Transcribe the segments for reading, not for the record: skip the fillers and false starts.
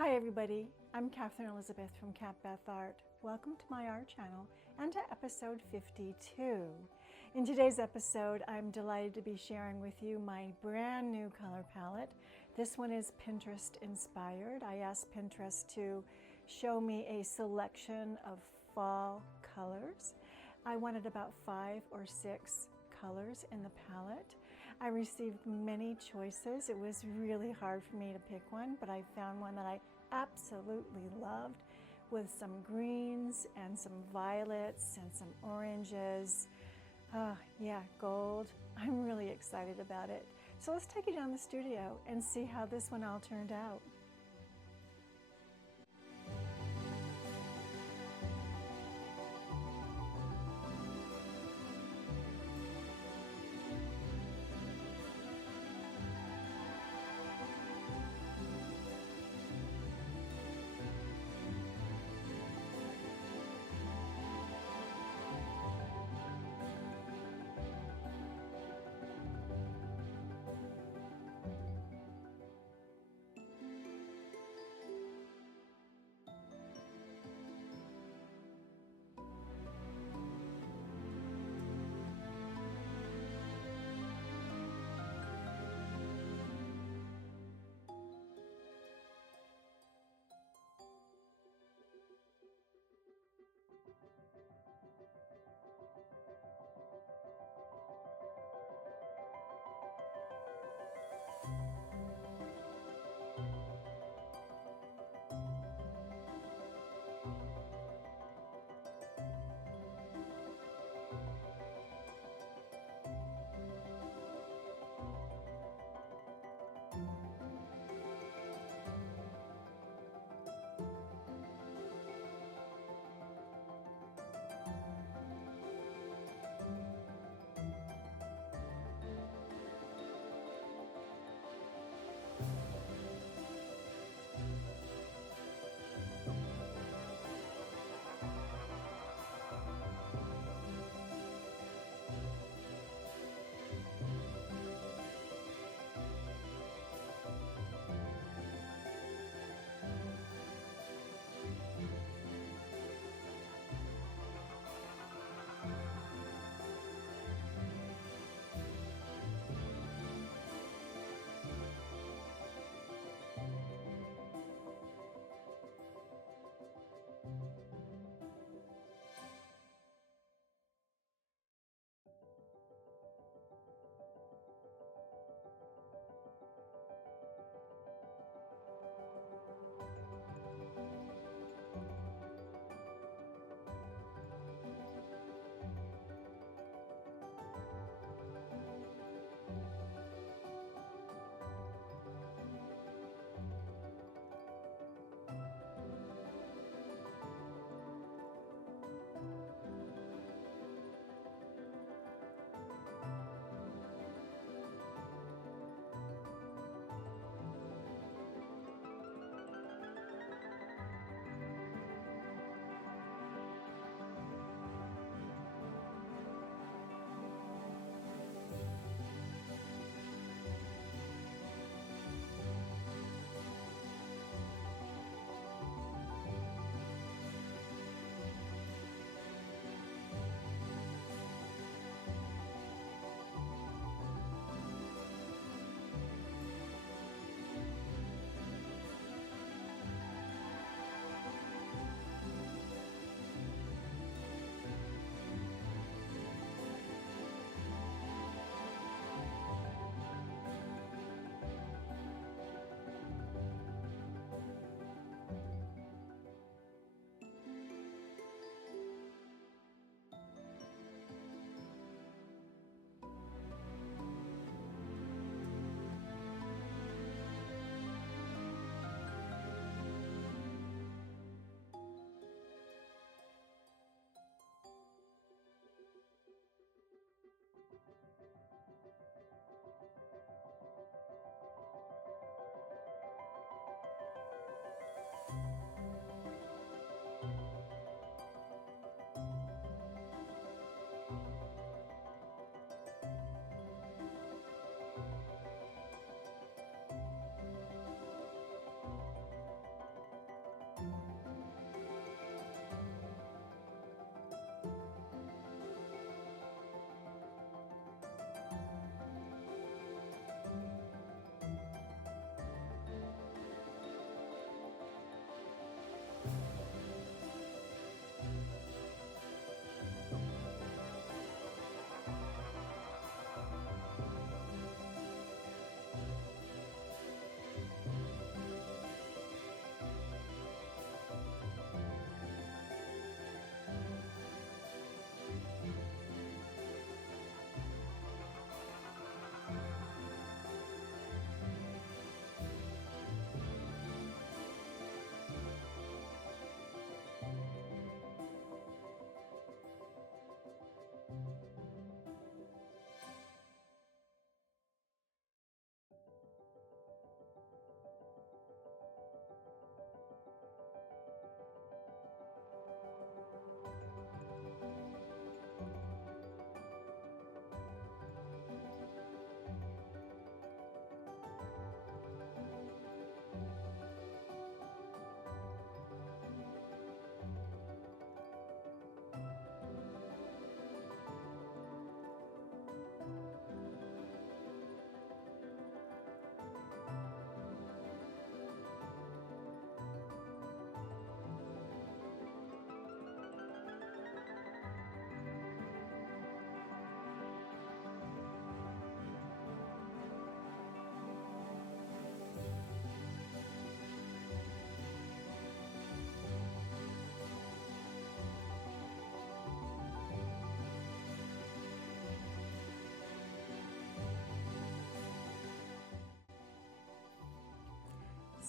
Hi everybody, I'm Catherine Elizabeth from Cat Beth Art. Welcome to my art channel and to episode 52. In today's episode, I'm delighted to be sharing with you my brand new color palette. This one is Pinterest inspired. I asked Pinterest to show me a selection of fall colors. I wanted about 5 or 6 colors in the palette. I received many choices. It was really hard for me to pick one, but I found one that I absolutely loved with some greens and some violets and some oranges. Yeah, gold. I'm really excited about it. So let's take you down the studio and see how this one all turned out.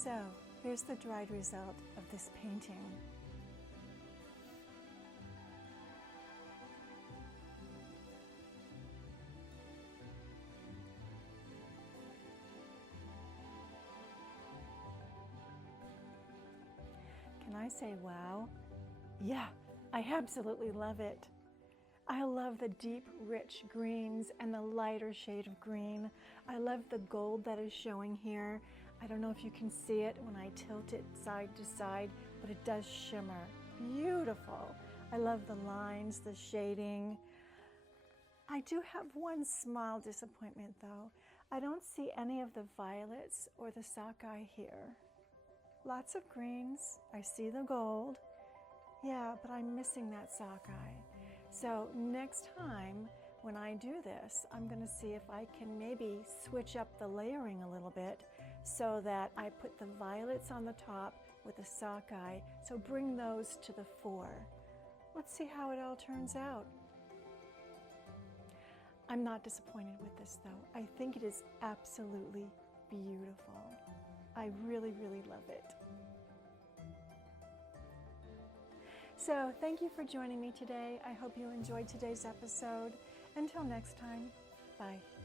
So here's the dried result of this painting. Can I say wow? Yeah, I absolutely love it. I love the deep, rich greens and the lighter shade of green. I love the gold that is showing here. I don't know if you can see it when I tilt it side to side, but it does shimmer. Beautiful. I love the lines, the shading. I do have one small disappointment though. I don't see any of the violets or the sockeye here. Lots of greens. I see the gold. Yeah, but I'm missing that sockeye. So next time when I do this, I'm going to see if I can maybe switch up the layering a little bit so that I put the violets on the top with the sockeye. So bring those to the fore. Let's see how it all turns out. I'm not disappointed with this though. I think it is absolutely beautiful. I really, really love it. So thank you for joining me today. I hope you enjoyed today's episode. Until next time, bye.